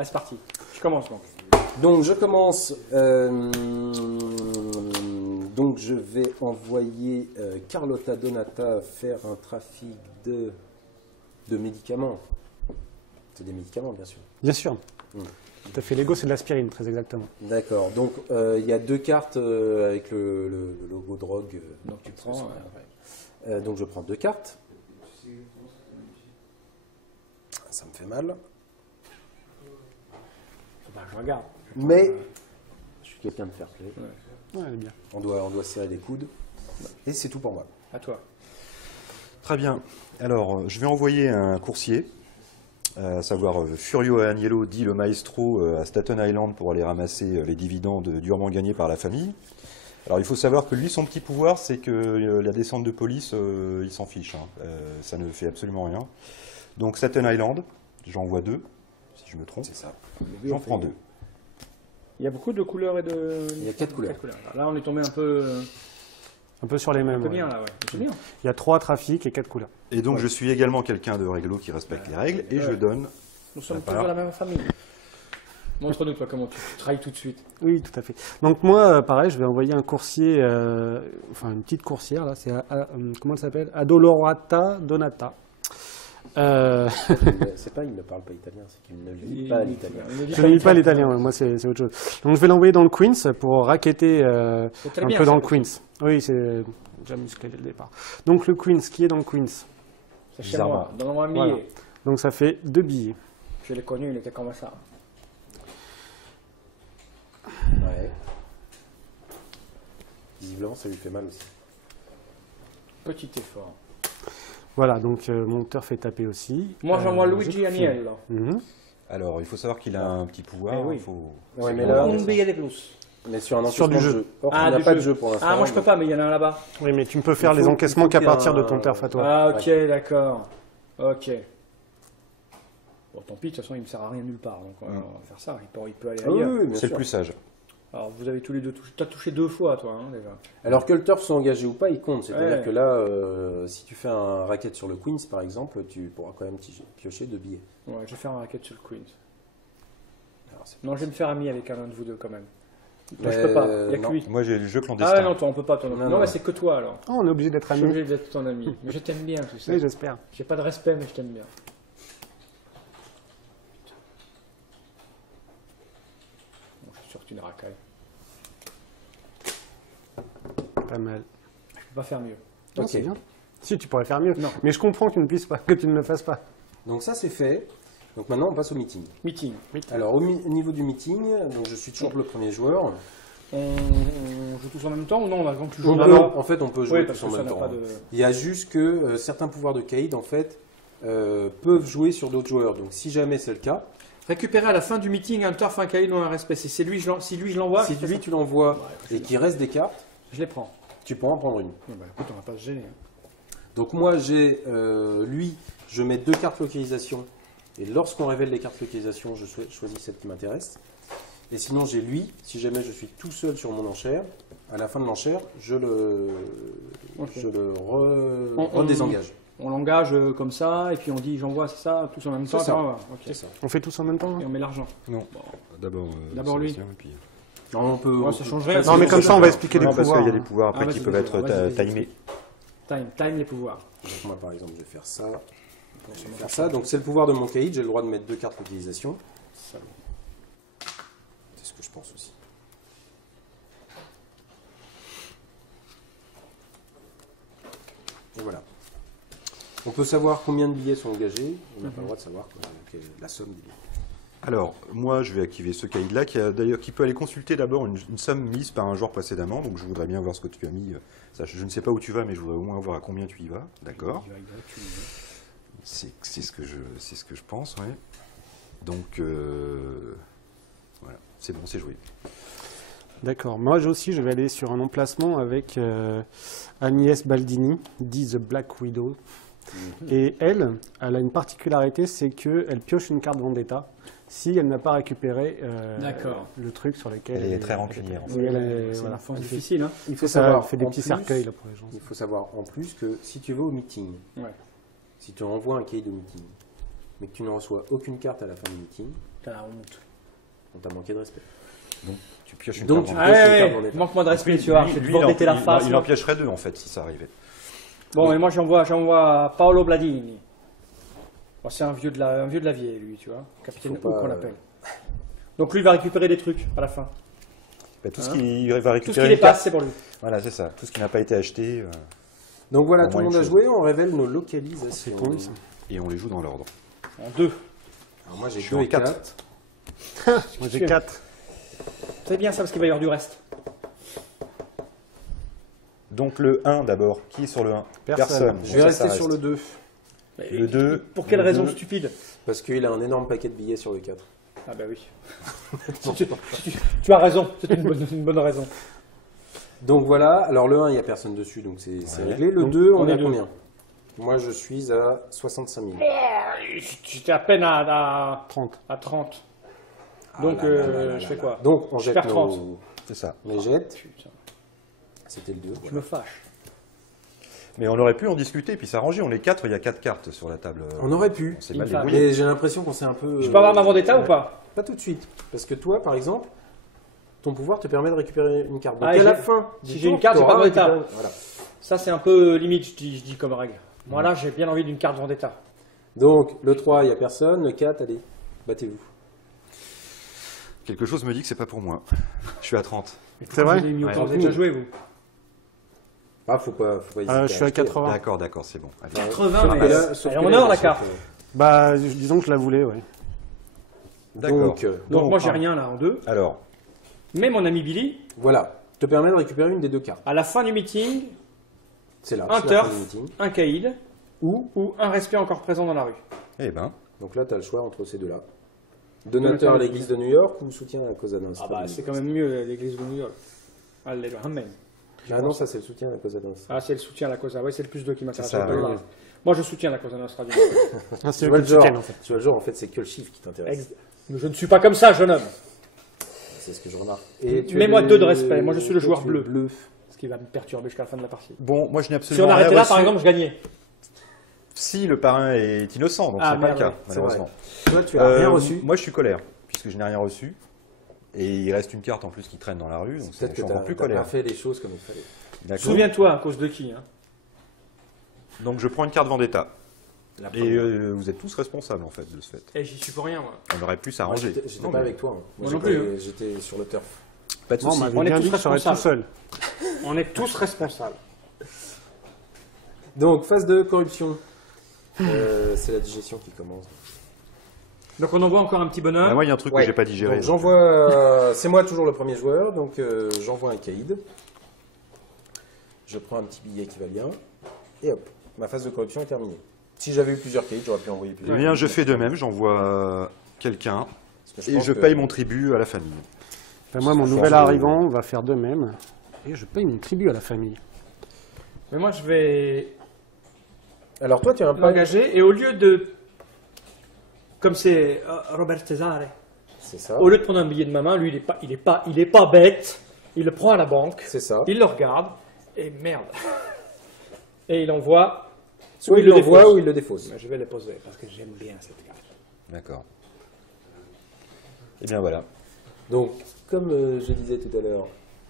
Allez, c'est parti. Je commence donc. Donc je commence. Donc je vais envoyer Carlotta Donata faire un trafic de médicaments. C'est des médicaments, bien sûr. Bien sûr. Tout à fait. L'ego, c'est de l'aspirine, très exactement. D'accord. Donc il y a 2 cartes avec le logo drogue. Donc tu prends. Donc je prends 2 cartes. Ça me fait mal. Bah, je regarde. Mais je suis quelqu'un de fair play. Ouais, elle est bien. On doit serrer les coudes. Et c'est tout pour moi. À toi. Très bien. Alors, je vais envoyer un coursier, à savoir Furio Agnello, dit le maestro, à Staten Island pour aller ramasser les dividendes durement gagnés par la famille. Alors, il faut savoir que lui, son petit pouvoir, c'est que la descente de police, il s'en fiche. Ça ne fait absolument rien. Donc, Staten Island, j'en vois 2, si je me trompe. C'est ça. J'en prends 2. Il y a beaucoup de couleurs et de. Il y a 4 couleurs. Là, on est tombé un peu sur les mêmes. bien, là, ouais. C'est bien. Il y a 3 trafics et 4 couleurs. Et donc, je suis également quelqu'un de réglo qui respecte les règles, et je donne... Nous sommes tous part. de la même famille. Montre-nous, toi, comment tu trahis tout de suite. Oui, tout à fait. Donc moi, pareil, je vais envoyer un coursier, enfin une petite coursière, là, c'est, comment elle s'appelle? Adolorata Donata. C'est pas qu'il ne parle pas italien, c'est qu'il ne lit pas l'italien. Je ne lis pas l'italien, ouais, moi c'est autre chose. Donc je vais l'envoyer dans le Queens pour racketter un bien, peu ça, dans le Queens. Oui, c'est déjà musclé dès le départ. Donc le Queens, qui est dans le Queens? C'est chez moi. Donne-moi un billet. Voilà. Donc ça fait 2 billets. Je l'ai connu, il était comme ça. Ouais. Visiblement, ça lui fait mal aussi. Petit effort. Voilà, donc mon turf fait taper aussi. Moi, j'envoie Luigi Agnello. Alors, il faut savoir qu'il a un petit pouvoir. Eh oui. Il faut... Ouais, mais là, Un billet de plus. mais sur un Sur encaissement du de jeu. jeu. Or, Ah, il n'y a du pas jeu. de jeu pour l'instant. Ah, moi, je peux pas, mais il y en a un là-bas. Oui, mais tu ne peux faire Il les faut- encaissements il faut qu'à qu'il y ait partir de un- ton turf à toi. Ah, ok, d'accord. Ok. Bon, tant pis, de toute façon, il ne me sert à rien nulle part. Donc, on va faire ça. Il peut aller Ah oui, ailleurs. oui, bien C'est le sûr. plus sage. Alors, vous avez tous les deux touché. Tu as touché 2 fois, toi, hein, déjà. Alors que le turf soit engagé ou pas, il compte. C'est-à-dire Ouais. que là, si tu fais un racket sur le Queens, par exemple, tu pourras quand même piocher 2 billets. Ouais, je vais faire un racket sur le Queens. Alors, c'est- Non, je vais me faire ami avec un de vous deux, quand même. Toi, je Mais peux pas. Il n'y a que non. lui. Moi, j'ai le jeu clandestin. Ah ouais, non, toi, on peut pas, toi non plus. Non, Non, non. mais c'est que toi, alors. Oh, on est obligé d'être Je suis amis. obligé d'être ton ami. Mais je t'aime bien, tu sais. Oui, j'espère. J'ai pas de respect, mais je t'aime bien. Bon, je suis sûr que tu ne racailles. Pas mal. Je peux pas faire mieux. Non, Ok. c'est bien. Si, tu pourrais faire mieux. Non. Mais je comprends que tu ne puisses pas, que tu ne le fasses pas. Donc ça, c'est fait. Donc maintenant, on passe au meeting. Meeting. Alors, au niveau du meeting, donc je suis toujours le premier joueur. On joue tous en même temps ou non? Quand tu joues On là-bas. peut- en fait, on peut jouer Oui, parce tous en que ça même n'a temps. pas de. Il y a juste que certains pouvoirs de Kaïd, en fait, peuvent jouer sur d'autres joueurs. Donc, si jamais c'est le cas, Récupérer à la fin du meeting un turf, un cahier ou un respect. Si lui, je l'envoie, si je fais lui ça. tu l'envoies et qu'il reste des cartes, Je les prends. tu pourras en prendre une. Bon, bah, écoute, on va pas se gêner. Donc, moi, j'ai lui, je mets 2 cartes localisation. Et lorsqu'on révèle les cartes localisation, je choisis celle qui m'intéresse. Et sinon, j'ai lui, si jamais je suis tout seul sur mon enchère, à la fin de l'enchère, je le redésengage. On l'engage comme ça, et puis on dit j'envoie, c'est ça, tous en même temps. C'est ça. puis on va. Ok. C'est ça. On fait tous en même temps, Et hein? on met l'argent. Non. D'abord lui. Sébastien, et puis... Non, on peut. Ouais, ça change rien. Non, mais comme ça, on va expliquer les Non, parce pouvoirs. qu'il y a des pouvoirs après Ah, qui vas-y, peuvent vas-y, être vas-y, timés. Time les pouvoirs. Donc moi, par exemple, je vais faire ça. Je vais faire ça. Donc, c'est le pouvoir de mon caïd. J'ai le droit de mettre 2 cartes d'utilisation. C'est ce que je pense aussi. Et voilà. On peut savoir combien de billets sont engagés. On n'a pas le droit de savoir la somme des billets. Alors, moi, je vais activer ce caïd-là, qui peut aller consulter d'abord une somme mise par un joueur précédemment. Donc, je voudrais bien voir ce que tu as mis. Ça, je ne sais pas où tu vas, mais je voudrais au moins voir à combien tu y vas. D'accord. C'est ce que je pense, ouais. Donc, voilà, c'est bon, c'est joué. D'accord. Moi aussi, je vais aller sur un emplacement avec Agnès Baldini, dit The Black Widow. Et elle a une particularité, c'est qu'elle pioche une carte Vendetta si elle n'a pas récupéré D'accord. le truc sur lequel Elle est très rancunière, en Oui, elle est, C'est voilà. une phase Elle fait- difficile, hein. Il faut ça, savoir. elle fait des en petits plus, cercueils là, pour les gens. Il faut savoir en plus que si tu vas au meeting, Ouais. si tu envoies un cahier de meeting, mais que tu ne reçois aucune carte à la fin du meeting, T'as la honte. On t'a manqué de respect. Tu pioches une Donc, carte. tu- Ah poses une carte ouais, dans ouais. les Manque-moi de respect, Lui, tu vois. lui, Je vais lui, te embêter la face. il là. en piègerait 2 en fait si ça arrivait. Bon, et moi j'envoie Paolo Bladini. Bon, c'est un vieux de la vieille, lui, tu vois. Capitaine Faut Hook, pas- qu'on l'appelle. Donc lui, il va récupérer des trucs à la fin. Bah, tout ce Hein qui va Tout ce récupérer qui une carte. dépasse, c'est pour lui. Voilà, c'est ça. Tout ce qui n'a pas été acheté. Donc voilà, Au tout le moins monde a une joué, on révèle nos localisations. C'est ton lui, ça. Et on les joue dans l'ordre. En 2. Alors moi j'ai Je suis 2 en et quatre. 4. Moi j'ai 4. C'est bien ça, parce qu'il va y avoir du reste. Donc le 1 d'abord. Qui est sur le 1? Personne. Je Donc vais ça, rester ça sur reste. le 2. Le 2. Pour quelle le raison 2. stupide? Parce qu'il a un énorme paquet de billets sur le 4. Ah bah oui. tu as raison, c'est une bonne raison. Donc voilà, alors le 1 il n'y a personne dessus, donc c'est Ouais. réglé. Le Donc, 2 on on est est à deux. combien? Moi je suis à 65 000. J'étais à peine à 30. 30. Ah Donc, là là là là je là fais là. quoi? Donc on Je jette perds 30. C'est ça. On les jette. Putain, C'était le 2. je me fâche. Mais on aurait pu en discuter puis s'arranger. On est 4, il y a 4 cartes sur la table. On aurait pu. On s'est Il mal me fa- débrouillé. Mais j'ai l'impression qu'on s'est un peu... Je peux avoir ma vendetta ou pas? Pas tout de suite. Parce que toi, par exemple, ton pouvoir te permet de récupérer une carte. Donc Ah, à la j'ai- fin, si du j'ai une tour, carte, j'ai t'auras pas de vendetta. récupéré- Voilà. Ça, c'est un peu limite, je dis comme règle. Moi, là, j'ai bien envie d'une carte vendetta. Donc le 3, il n'y a personne. Le 4, allez, battez-vous. Quelque chose me dit que c'est pas pour moi. Je suis à 30. C'est vrai? Vous avez mis autant, Ouais. vous avez déjà joué, vous? Ah, faut pas hésiter. Je suis à acheter. 80. D'accord, c'est bon. Allez. 80, Sauf mais que là- sauf elle est que en là, or, il la y a carte. Bah, disons que je la voulais, ouais. D'accord. Donc, moi, ah. j'ai rien là en 2. Alors, Mais mon ami Billy, Voilà, te permet de récupérer une des 2 cartes. à la fin du meeting, C'est là, un c'est la fin turf, du meeting. un caïd ou un respect encore présent dans la rue. eh ben, Donc là, tu as le choix entre ces deux-là. Donateur à l'église de New York ou soutien à la Cosa Nostra. Ah bah, c'est quand même mieux l'église de New York. Allez, amen. Ah non, ça c'est le soutien à la Cosa Nostra. Ah, c'est le soutien à la Cosa. Ouais, c'est le plus 2 qui m'intéresse. C'est ça, Voilà. ouais. Moi, je soutiens la Cosa Nostra. du Ah, c'est Tu eux vois qui le te genre, soutiennent, en fait. tu vois le genre, en fait, c'est que le chiffre qui t'intéresse. Mais je ne suis pas comme ça, jeune homme. C'est ce que je remarque. Et tu Mets-moi es 2 de respect. Moi, je suis le toi, joueur tu es bleu. Ce qui va me perturber jusqu'à la fin de la partie. bon, moi je n'ai Si absolument on arrêtait rien là, reçu. par exemple, je gagnais. Si le parrain est innocent, donc Ah, c'est pas le merde, cas, ouais, c'est malheureusement. Toi, tu as rien reçu. Moi je suis colère, puisque je n'ai rien reçu. Et il reste une carte en plus qui traîne dans la rue, donc je Peut-être que suis tu encore plus n'as colère. pas fait les choses comme il fallait. D'accord. Souviens-toi, à cause de qui hein. Donc je prends une carte vendetta. La Et première. vous êtes tous responsables en fait de ce fait. Eh, j'y suis pour rien, moi. On aurait pu Moi, s'arranger. j'étais Non, pas mais avec toi. Hein. Moi non j'étais- plus, hein. J'étais sur le turf. Pas de Non, on soucis. m'avait On est bien tous dit que je serais tout responsables. seul. On est tous responsables. Donc, phase de corruption. C'est la digestion qui commence. Donc, on envoie encore un petit bonhomme. Bah, moi il y a un truc Ouais. que j'ai pas digéré. Donc, donc, j'envoie. C'est moi toujours le premier joueur, donc j'envoie un caïd. Je prends un petit billet qui va bien. Et hop, ma phase de corruption est terminée. Si j'avais eu plusieurs caïds, j'aurais pu envoyer Eh plusieurs. bien je fais de même, j'envoie quelqu'un Parce que et pense je que- paye mon tribut à la famille. Ben, moi, mon Ça nouvel change de- arrivant va faire de même. Et je paye une tribu à la famille. Mais moi, je vais Alors, toi, tu as un pack. l'engager et au lieu de. Comme c'est Robert Cesare, C'est ça. au lieu de prendre un billet de ma main, lui, il est pas bête. Il le prend à la banque, C'est ça. il le regarde et merde. Et il envoie. Soit il le l'envoie dépose. ou il le défausse. Je vais le poser parce que j'aime bien cette carte. D'accord. Et bien voilà. Donc, comme je disais tout à l'heure,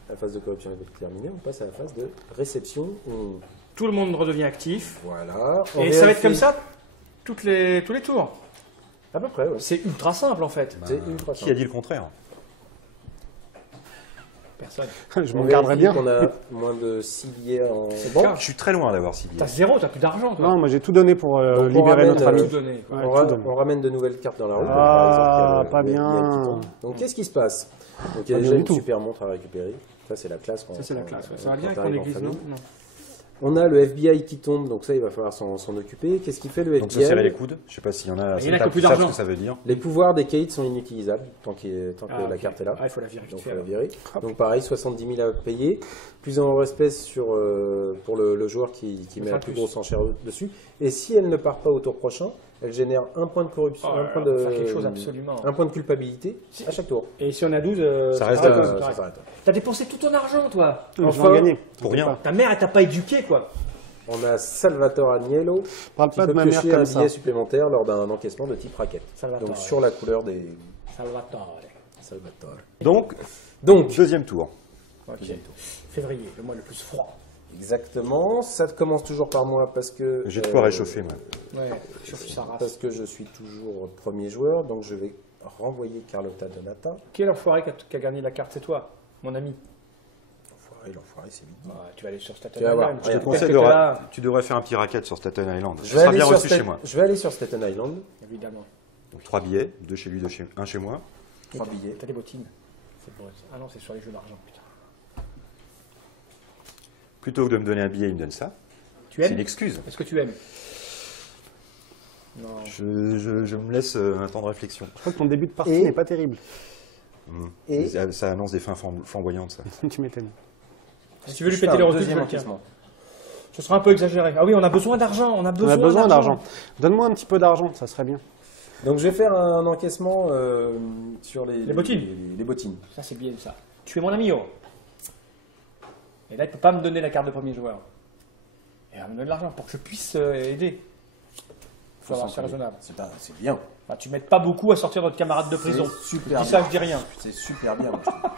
la phase de corruption est terminée, on passe à la phase de réception. Tout le monde redevient actif. Voilà. Et ça va être comme ça tous les tours. À peu près, ouais. C'est ultra simple en fait. C'est ultra Qui a simple. dit le contraire? Personne. Je On m'en garderai vérifie bien. qu'on a moins de 6 billets en C'est banque. le cas. Je suis très loin d'avoir 6 billets. T'as zéro, t'as plus d'argent toi. Non, moi j'ai tout donné pour Donc, on libérer ramène, notre T'as ami. tout donné. quoi. Ouais, on, tout donné. on ramène de nouvelles cartes dans la roue. Ah, Par exemple, il y a pas le billet qui bien. tombe. Donc, qu'est-ce qui se passe? Donc, il y a Pas déjà bien une du tout. super montre à récupérer. Ça, c'est la classe. Ça c'est la classe. Ouais. Ça va quand bien avec t'arrives ton en église, famille. non? On a le FBI qui tombe, donc ça, il va falloir s'en occuper. Qu'est-ce qu'il fait le Donc se FBI? serrer les coudes. Je sais pas s'il y en a. Il y en a certains qui ont plus savent d'argent. ce que ça veut dire. Les pouvoirs des caïds sont inutilisables tant que Ah, la ok. carte est là. Ah, il faut la virer. Donc, vite il fait, faut la alors. virer. Donc, pareil, 70 000 à payer. Plus en espèces pour le joueur qui met fera la plus plus. grosse enchère dessus. Et si elle ne part pas au tour prochain, elle génère un point de corruption, Oh là un là, point faut faire quelque chose absolument. un point de culpabilité à chaque tour. Et si on a 12, Ça reste, t'arrêtes, ça t'arrêtes. s'arrête. T'as dépensé tout ton argent toi. Je vais Enfin, en gagner. Pour rien. Ta mère elle t'a pas éduqué quoi. On a Salvatore Agnello. Parle Qui pas peut de ma mère piocher un comme ça. billet supplémentaire lors d'un encaissement de type raquette. Salvatore. Donc sur la couleur des Salvatore. Salvatore. Donc, Donc, deuxième tour. Ok. Février, le mois le plus froid. exactement. Ça commence toujours par moi parce que J'ai de quoi réchauffer, moi. Ouais, chauffe sa race. parce que je suis toujours premier joueur. Donc je vais renvoyer Carlotta Donata. Quel enfoiré qui a gagné la carte, c'est toi, mon ami. L'enfoiré, c'est vite. Ouais, tu vas aller sur Staten Tu vas voir. Island. Je te Regarde. conseille Peut-être que t'es de là. tu devrais faire un petit racket sur Staten Island. Je Ça vais, sera aller bien sur reçu chez moi. je vais aller sur Staten Island. Évidemment. Donc 3 billets, 2 chez lui, un chez moi. 3 billets. T'as les bottines. C'est pour... Ah non, c'est sur les jeux d'argent, putain. Plutôt que de me donner un billet, il me donne ça. Tu C'est aimes une excuse. Est-ce que tu aimes Non. Je me laisse un temps de réflexion. Je crois que ton début de partie Et- n'est pas terrible. Et Ça annonce des fins flamboyantes, ça. Tu m'étonnes. Si tu veux lui je fais péter les un rotules, je deuxième le tiens. encaissement. Ce sera un peu exagéré. Ah oui, on a besoin d'argent. On a On besoin, a besoin d'argent. Donne-moi un petit peu d'argent, ça serait bien. Donc je vais faire un encaissement sur les bottines. Les bottines. Ça, c'est bien ça. Tu es mon ami, oh. Et là, il ne peut pas me donner la carte de premier joueur. Et il va me donner de l'argent pour que je puisse aider. Il faut avoir c'est raisonnable. C'est bien. Bah, tu m'aides pas beaucoup à sortir notre camarade de prison. C'est super Je dis ça, bien. je dis rien. C'est super bien. moi, je trouve.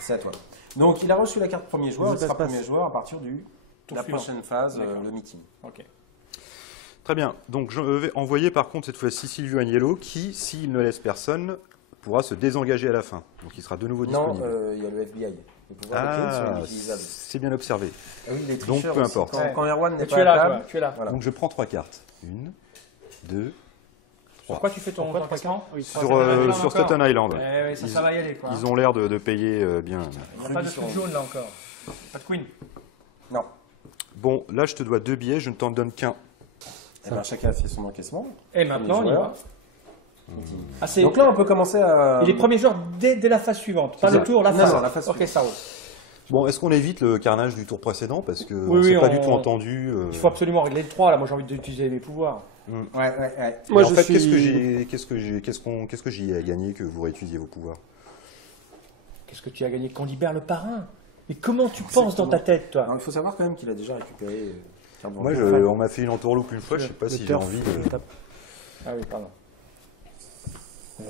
C'est à toi. Donc il a reçu la carte premier joueur. Vas-y, Il sera passe. premier joueur à partir du Tour la suivant. prochaine phase, D'accord. le meeting. Ok. Très bien. Donc je vais envoyer par contre cette fois-ci Silvio Agnello qui, s'il ne laisse personne, pourra se désengager à la fin. Donc il sera de nouveau Non, disponible. il y a le FBI. Les pouvoirs de Kane sont Ah, inutilisables. c'est bien observé. Ah oui, les Donc, tricheurs peu aussi. importe. Quand Erwan n'est Mais pas tu es à là, table, toi. Tu es là. voilà. Donc je prends 3 cartes. 1, 2, 3. Pourquoi tu fais ton encaissement Sur Staten Island. ça va y aller, quoi. Ils ont l'air de payer bien. Il n'y a pas de truc jaune, là, encore. Pas de queen. Non. Bon, là je te dois 2 billets, je ne t'en donne qu'un. Eh ben, chacun a fait son encaissement. Et maintenant, on y va. Ah, c'est... Donc là, on peut commencer à. Il est premier joueur dès la phase suivante. Pas C'est le ça. tour, la Non, phase. non, la phase Ok, suivante. ça roule. Bon, est-ce qu'on évite le carnage du tour précédent parce que Oui, on s'est oui, pas on- du tout entendu. Il faut absolument régler le 3, là. Moi, j'ai envie d'utiliser mes pouvoirs. Ouais. Moi, Et en je fait, suis... qu'est-ce que j'y ai gagné que vous réétudiez vos pouvoirs? Qu'est-ce que tu as gagné qu'on libère le parrain? Mais comment tu penses dans ta tête, toi? Alors, il faut savoir quand même qu'il a déjà récupéré. carte Moi, blanche. on m'a fait une entourloupe une fois, je sais pas si j'ai envie de. Ah oui, pardon.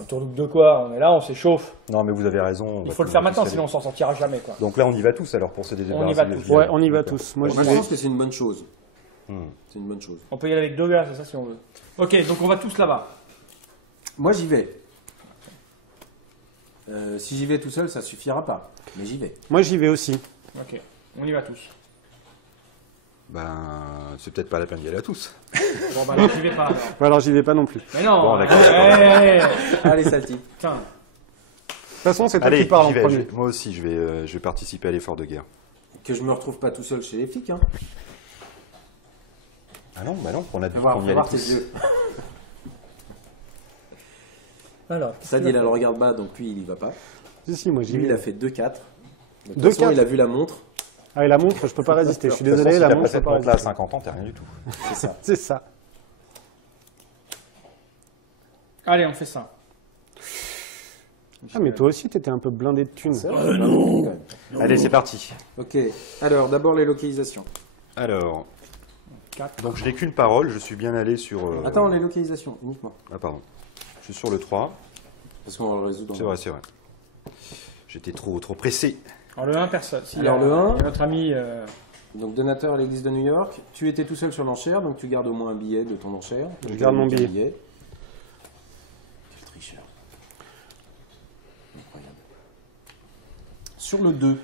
On tourne de quoi? On est là, on s'échauffe. Non, mais vous avez raison. Il faut le faire maintenant, sinon on s'en sortira jamais, quoi. Donc là, on y va tous alors pour se débarrasser. On y va de tous. l'FBI. Ouais, on y va D'accord. tous. Moi, Moi, je je pense que c'est une bonne chose. Hmm. C'est une bonne chose. On peut y aller avec 2 gars, c'est ça, si on veut. Ok, donc on va tous là-bas. Moi, j'y vais. Si j'y vais tout seul, ça suffira pas. Mais j'y vais. Moi, j'y vais aussi. Ok, on y va tous. Ben, c'est peut-être pas la peine d'y aller à tous. Bon, bah, non, j'y vais pas, alors. Bah, alors, j'y vais pas non plus. De Mais non! Bon, d'accord. Allez, Salty. Putain. toute façon, c'est toi Allez, qui parles j'y en vais. premier. Moi aussi, je vais participer à l'effort de guerre. Que je me retrouve pas tout seul chez les flics. Hein. Ah non, bah non, on a dit Fais qu'on voir, y fais allait voir tes tous. yeux. Alors, Sadil a le regard bas, donc lui, il y va pas. Si, si, moi, j'y Lui, il a vais. fait 2-4. De toute 2-4. façon, il a vu la montre. Ah, et la montre, je peux pas résister. Je suis De toute façon, désolé, si la t'as montre, pas je peux cette pas montre-là à résister. 50 ans, t'as rien du tout. C'est ça. C'est ça. allez, on fait ça. Ah, mais toi aussi, t'étais un peu blindé de thunes. C'est vrai, quand même. Allez, c'est parti. Ok. Alors, d'abord les localisations. Alors, 4. donc je n'ai qu'une parole, je suis bien allé sur... Attends, les localisations, uniquement. Ah, pardon. Je suis sur le 3. Parce qu'on va le résoudre. C'est vrai, c'est vrai. J'étais trop pressé. Alors, le 1, personne. Si, Alors, le 1. Notre ami. Donc, donateur à l'église de New York. Tu étais tout seul sur l'enchère, donc tu gardes au moins un billet de ton enchère. Je Donc, garde mon un billet. Quel tricheur. Incroyable. Sur le 2,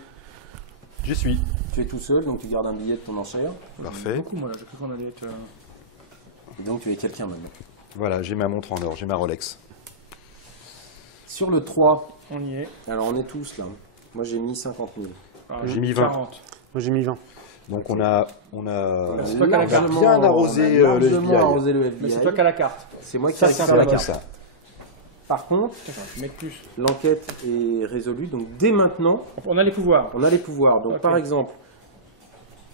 J'y suis. tu es tout seul, donc tu gardes un billet de ton enchère. Parfait. Beaucoup, moi, là. J'ai cru qu'on allait être. Et donc, tu es quelqu'un maintenant. Voilà, j'ai ma montre en or, j'ai ma Rolex. Sur le 3, On y est. alors on est tous là. Moi, j'ai mis 50 000. Ah, J'ai mis 20. 40. Moi, j'ai mis 20. Donc on a C'est toi qui as la carte. bien arrosé le largement FBI. arrosé le Mais FBI. c'est toi qui as la carte. C'est moi qui Ça, ai c'est récupéré la un peu carte. ça. Par contre, Je mets plus. l'enquête est résolue. Donc dès maintenant, On a les pouvoirs. on a les pouvoirs. Donc Ok. par exemple,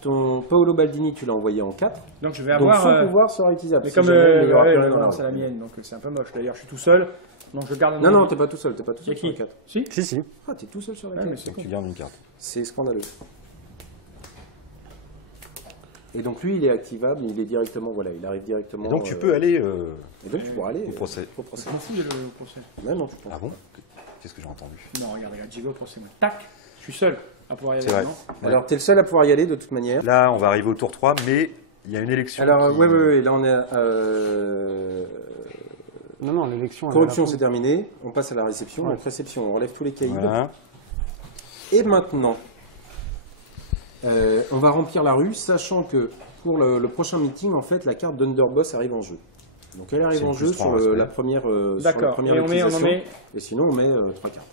ton Paolo Baldini, tu l'as envoyé en 4. Donc je vais Donc avoir. son pouvoir sera utilisable. Mais Si comme jamais il y aura plus rien dans non, la c'est la roue. mienne, donc c'est un peu moche. D'ailleurs, je suis tout seul. Donc je garde. Non, non, t'es pas tout seul. T'es pas tout C'est seul sur qui? la 4. Si. Si, si. Ah, t'es tout seul sur la Ah, 4. mais c'est Donc con. tu gardes une carte. C'est scandaleux. Et donc lui, il est activable, il est directement, voilà, il arrive directement. Et donc tu peux aller Et donc tu pourras aller au procès. au procès. Je m'en fous le procès. Ouais, non, tu peux. Ah bon? Qu'est-ce que j'ai entendu? Non, regarde, j'y vais au procès. Moi. Tac, je suis seul à pouvoir y aller. C'est vrai. non Ouais. Alors, tu es le seul à pouvoir y aller de toute manière. Là, on va arriver au tour 3, mais il y a une élection. Alors, qui- ouais, là on est à, Non, l'élection. elle est corruption, à la c'est fin. terminé. On passe à la réception. Ouais. Donc, réception, on relève tous les caïds. Voilà. Et maintenant, on va remplir la rue, sachant que pour le prochain meeting, en fait, la carte d'Underboss arrive en jeu. Donc, elle arrive C'est en une jeu plus sur trois, ouais. la première, sur la D'accord. première Et on en utilisation. met Et sinon, on met 3 cartes.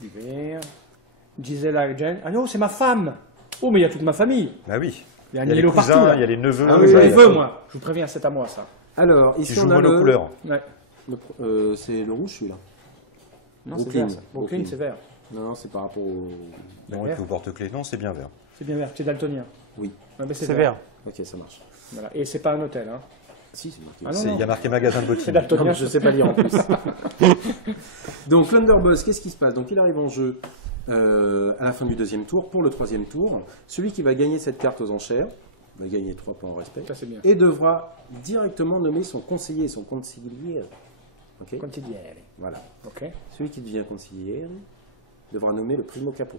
Divers. Gisela Jen. Ah non, c'est ma femme. Oh, mais il y a toute ma famille. Bah oui. Il y a Il y a les Agnello partout. cousins, là. il y a les neveux. Ah Ah, oui, je ouais, les veux, ouais. moi. Je vous préviens, c'est à moi, ça. Alors, Qui ici, jouent on a monocouleur. Ouais. c'est le rouge, celui-là. Non, c'est Brooklyn. vert. ça. Brooklyn, c'est vert. Non, c'est par rapport au... Non, vert. au porte-clés. Non, c'est bien vert. C'est bien vert. Tu es daltonien. Oui. Ouais, mais C'est vert. Ok, ça marche. Voilà. Et c'est pas un hôtel. Hein. Si, c'est marqué. Ah non, C'est- Il y a marqué magasin de C'est bottines. daltonien. Non, je sais pas lire en plus. Donc l'Underboss, qu'est-ce qui se passe? Donc il arrive en jeu à la fin du deuxième tour. Pour le troisième tour, celui qui va gagner cette carte aux enchères va gagner 3 points en respect Ça, c'est bien. et devra directement nommer son conseiller, son consigliere. Ok. Consigliere. Voilà. Ok. Celui qui devient consigliere devra nommer le primo capo.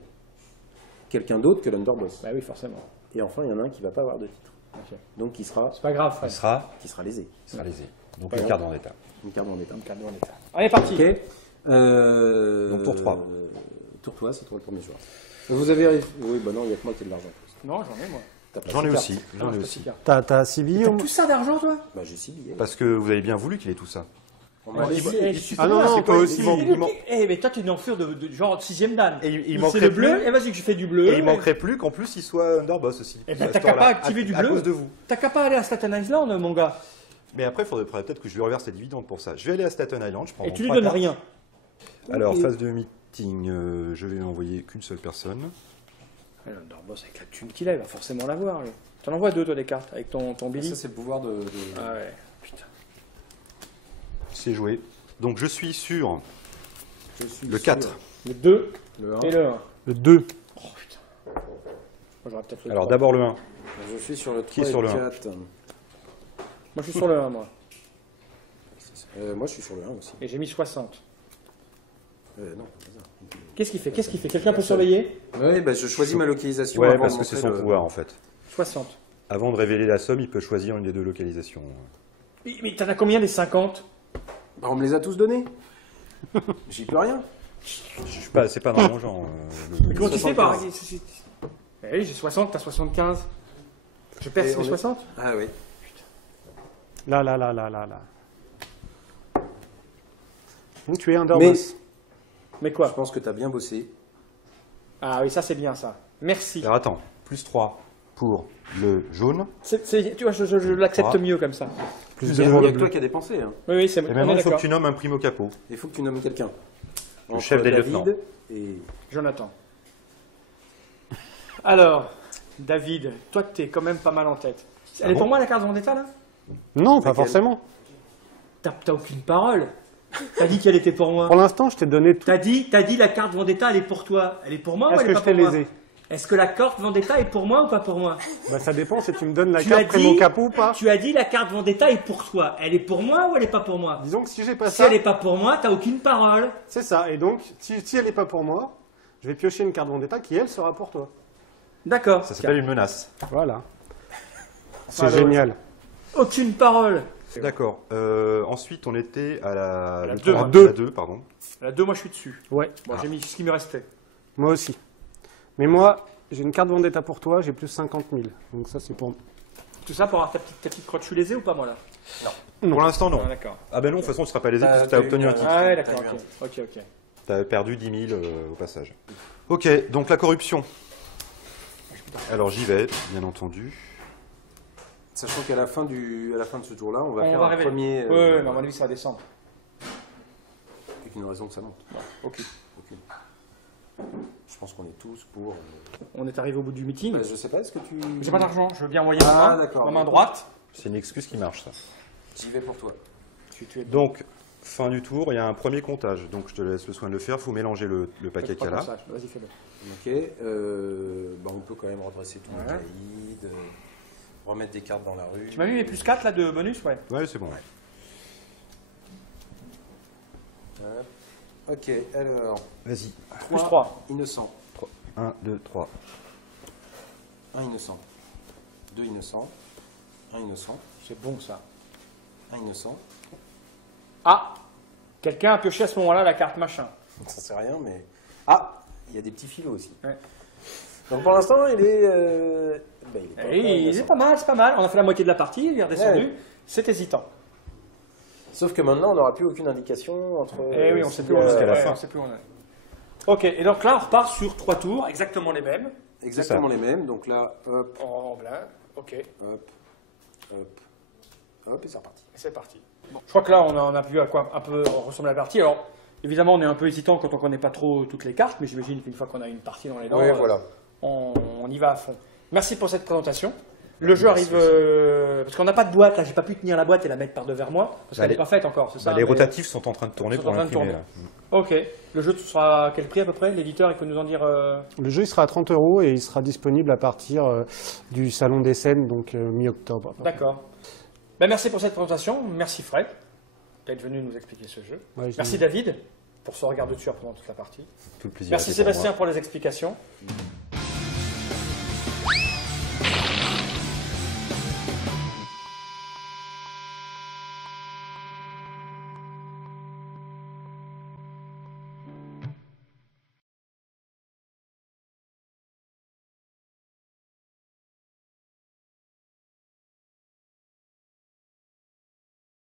Quelqu'un d'autre que l'Underboss. Bah oui, forcément. Et enfin, il y en a un qui va pas avoir de titre. Ok. Donc qui sera C'est pas grave, Il frère. sera lésé. lésé. Donc Pas une grave. carte en état. Une carte en état. Donc, cadeau en état. Allez, parti. Ok. Donc, tour 3. Tour 3, c'est toi le premier joueur. Vous avez. Oui, bah non, il n'y a que moi qui ai de l'argent. Non, j'en ai, moi. T'as pas J'en ai six aussi. cartes. J'en ai Ah, aussi. T'as 6 billes T'as au- tout ça d'argent, toi Bah j'ai 6 billets. Parce que vous avez bien voulu qu'il ait tout ça. On m'a laissé. Ah non, non, toi aussi. Eh, mais toi, tu es une enflure de genre 6ème dan. Et il C'est manquerait le bleu, plus- et vas-y que je fais du bleu. Et il manquerait plus qu'en plus il soit Underboss aussi. Eh ben, À t'as ce qu'à temps-là, pas activer du à bleu. cause de vous. T'as qu'à pas aller à Staten Island, mon gars. Mais après, faudrait peut-être que je lui reverse les dividendes pour ça. Je vais aller à Staten Island. Je prends Et mon tu lui 3 donnes cartes. rien. Alors, Ok. phase de meeting, je vais n'envoyer qu'une seule personne. Underboss, avec la thune qu'il a, il va forcément l'avoir. lui. T'en envoies 2, toi, des cartes, avec ton Billy. Ça, c'est le pouvoir de. Ah ouais, putain. C'est joué. Donc, je suis sur Je suis le sur 4. Le 2 Le 1. et le 1. Le 2. Oh putain. Moi, j'aurais peut-être le Alors, 3. d'abord le 1. Je suis sur le 3 Qui est et sur le le 4. Moi, je suis sur le 1, moi. Moi, je suis sur le 1 aussi. Et j'ai mis 60. Non, c'est ça. Qu'est-ce qu'il fait Quelqu'un peut surveiller Oui, bah, je choisis ma localisation. Ouais, avant parce de que c'est montrer son le- pouvoir en fait. 60. Avant de révéler la somme, il peut choisir une des deux localisations. Mais t'en as combien des 50 Bah, on me les a tous donnés. J'y peux rien. Je suis pas, c'est pas dans mon genre. Mais comment tu fais 75. Eh oui, j'ai 60, t'as 75. Je perds Et mes on est- 60 Ah oui. Là. Donc tu es Underboss. Mais Je quoi pense que tu as bien bossé. Ah oui, ça c'est bien ça. Merci. Alors attends, plus 3 pour le jaune. Tu vois, je l'accepte Ah. mieux comme ça. Plus Il 2 n'y pour a le que bleu. toi qui as dépensé. Hein. Oui, oui, c'est Et bon. On maintenant, est il faut que d'accord. tu nommes un primo capot. Il faut que tu nommes quelqu'un. Entre chef des David lieutenants. et... Jonathan. Alors, David, toi tu es quand même pas mal en tête. Elle est bon pour moi la carte Vendetta là Non, pas Laquelle forcément. T'as aucune parole. T'as dit qu'elle était pour moi. Pour l'instant, je t'ai donné tout. T'as dit la carte Vendetta, elle est pour toi. Elle est pour moi ou Est-ce elle est que pas je t'ai pour moi lésé? Est-ce que la carte Vendetta est pour moi ou pas pour moi Bah ça dépend si tu me donnes la Tu as carte Primo dit- Capo ou pas. Tu as dit la carte Vendetta est pour toi. Elle est pour moi ou elle est pas pour moi Disons que si j'ai pas Si ça, elle est pas pour moi, t'as aucune parole. c'est ça. Et donc, si elle n'est pas pour moi, je vais piocher une carte Vendetta qui, elle, sera pour toi. D'accord. Ça s'appelle une menace. Voilà. C'est Alors, génial. Aucune parole. D'accord. Ensuite, on était à la, la le deux. trois- La deux. la 2, pardon. La 2, moi je suis dessus. Ouais, Bon, j'ai mis ce qui me restait. moi aussi. Mais moi, j'ai une carte Vendetta pour toi, j'ai plus 50 000. Donc ça, c'est pour... Tout ça pour avoir ta petite crotte. Je suis lésé ou pas moi là Pour l'instant, non. Ah, d'accord. Ah ben non, de toute façon, tu ne seras pas lésé Bah, puisque tu as t'as eu obtenu une- un titre. Ah ouais, T'as d'accord. eu un Ok, ok. Tu as perdu 10 000 au passage. Ok, donc la corruption. Alors j'y vais, bien entendu. Sachant qu'à la fin de ce tour-là, on va On faire va un révéler. premier... Ouais, mais à mon avis ça va descendre. Avec une raison que ça monte. Ok. Aucune. Je pense qu'on est tous pour... On est arrivé au bout du meeting. Bah, je sais pas, est-ce que tu... J'ai pas d'argent, je veux bien envoyer Ah, ma main, d'accord. ma main droite. C'est une excuse qui marche, ça. J'y vais pour toi. Tu es Donc, fin du tour, il y a un premier comptage. Donc je te laisse le soin de le faire. Il faut mélanger le paquet qu'il y a là. Vas-y, fais-le. Ok. Bah, on peut quand même redresser tous les Ouais. caïds. remettre des cartes dans la rue. Tu m'as mis mes plus 4 là de bonus, ouais. Ouais, c'est bon. Hop. Ok, alors. Vas-y. Plus 3. Innocent. 1, 2, 3. 1 innocent. 2 innocents. 1 innocent. C'est bon ça. 1 innocent. Ah, quelqu'un a pioché à ce moment-là la carte machin. Ça sert à rien, mais. Ah, il y a des petits filots aussi. Ouais. Donc pour l'instant, il est. Ben, il est pas Et il est pas mal, c'est pas mal. On a fait la moitié de la partie, il est redescendu. Ouais. C'est hésitant. Sauf que maintenant, on n'aura plus aucune indication entre. Eh oui, on sait plus où on jusqu'à est. la Ouais, fin. on sait plus où on est. Ok, et donc là, on repart sur 3 tours, exactement les mêmes. Exactement les mêmes. Donc là, hop, En blanc. Ok, et hop, hop, hop, et c'est reparti. c'est parti. Bon. Je crois que là, on a pu à quoi un peu ressembler à la partie. Alors, évidemment, on est un peu hésitant quand on connaît pas trop toutes les cartes, mais j'imagine qu'une fois qu'on a une partie dans les dents, on y va à fond. Merci pour cette présentation. Le jeu arrive parce qu'on n'a pas de boîte là, j'ai pas pu tenir la boîte et la mettre par devers moi parce qu'elle n'est pas faite encore, c'est ça. Les mais- rotatifs sont en train de tourner sont pour en train de l'imprimer. tourner. là. Ok. Le jeu sera à quel prix à peu près? L'éditeur, il peut nous en dire. Le jeu il sera à 30 € et il sera disponible à partir du Salon des Scènes, donc mi-octobre. D'accord. Ben, merci pour cette présentation. Merci Fred d'être venu nous expliquer ce jeu. Ouais, Merci David pour ce regard de tueur pendant toute la partie. Tout le plaisir. Merci était pour moi. Sébastien pour les explications.